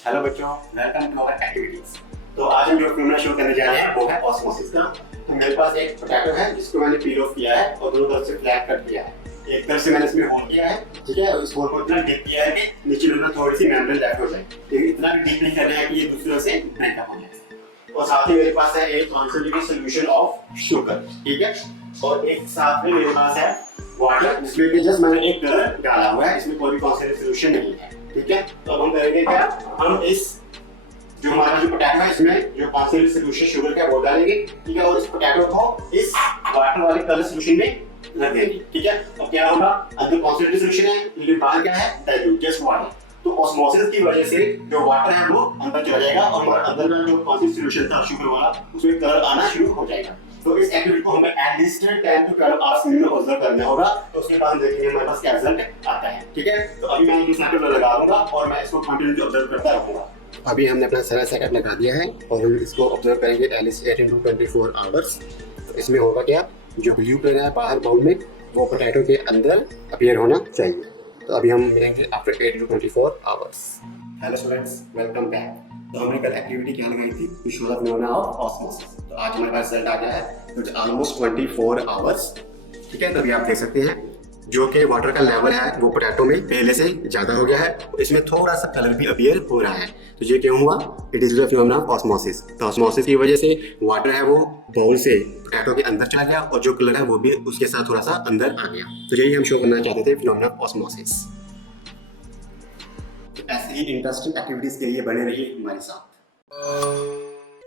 Hello बच्चों, welcome to our activities. तो आज हम जो फिनोमेना शो करने जा रहे हैं वो है ऑस्मोसिस का। तो मेरे पास एक पोटैटो है जिसको मैंने पील ऑफ किया है और दोनों तरफ से फ्लैट कट किया है। एक तरफ से मैंने इसमें होल किया है, ठीक है, और इस होल को इतना डीप किया है कि नीचे में थोड़ी सी मेम्ब्रेन लेफ्ट हो जाए, लेकिन इतना भी डीप नहीं कर रहे हैं कि ये दूसरी तरफ से ब्रेकअप हो जाए। और साथ ही मेरे पास है एक कॉन्सेंट्रेटेड सॉल्यूशन ऑफ शुगर, ठीक है, और एक साथ में मेरे पास है वाटर जिसमें कि जस्ट मैंने एक कलर डाला हुआ है, इसमें कोई भी कॉन्सेंट्रेटेड सॉल्यूशन नहीं है, ठीक है। तो अब हम करेंगे क्या, हम इस जो हमारा जो पोटैटो है इसमें जो कॉन्सेंट्रेटेड सॉल्यूशन शुगर का वो डालेंगे, ठीक है, और इस पोटैटो को इस वाटर वाले कलर सॉल्यूशन में रख देंगे, ठीक है। अब क्या होगा, अंदर कॉन्सेंट्रेटेड सॉल्यूशन है लेकिन बाहर क्या है, डाइल्यूट, जस्ट वाटर। तो ऑस्मोसिस की वजह से जो वाटर है वो अंदर चला जाएगा और अंदर का जो कॉन्सेंट्रेटेड सॉल्यूशन था शुगर वाला उसमें कलर आना शुरू हो जाएगा। तो इस एक्टिविटी को हमें एटलीस्ट 10 to 12 आवर्स में ऑब्जर्व करना होगा, तो उसके बाद देखेंगे हमारे पास क्या रिजल्ट आता है, ठीक है। तो अभी मैं एक सैंपल लगा दूंगा और मैं इसको कंटिन्यूअसली ऑब्जर्व करता रहूंगा। अभी हमने अपना सारा सेटअप लगा दिया है और हम इसको ऑब्जर्व करेंगे एटलीस्ट 18 to 24 आवर्स। तो इसमें होगा क्या, जो ब्लू कलर है बाहर बाउल में वो पोटैटो के अंदर अपीयर होना चाहिए। तो अभी हम मिलेंगे after 8 to 24 hours. Hello students, welcome back. तो हमने कल एक्टिविटी क्या लगाई थी, विजुअल फिनोमेना ऑफ ऑस्मोसिस। तो आज हमारे पास रिजल्ट आ गया है, तो ऑलमोस्ट 24 आवर्स, ठीक है। तो अभी आप देख सकते हैं जो कि वाटर का लेवल है वो पोटैटो में पहले से ज़्यादा हो गया है, इसमें थोड़ा सा कलर भी अपीयर हो रहा है। तो ये क्यों हुआ, it is the phenomena of osmosis. तो ऑस्मोसिस की वजह से वाटर है वो बाउल से पोटैटो के अंदर चला गया और जो कलर है वो भी उसके साथ थोड़ा सा अंदर आ गया। तो यही हम शो करना चाहते थे, फिनोमेना ऑफ ऑस्मोसिस। ऐसे ही इंटरेस्टिंग एक्टिविटीज के लिए बने रहिए हमारे साथ।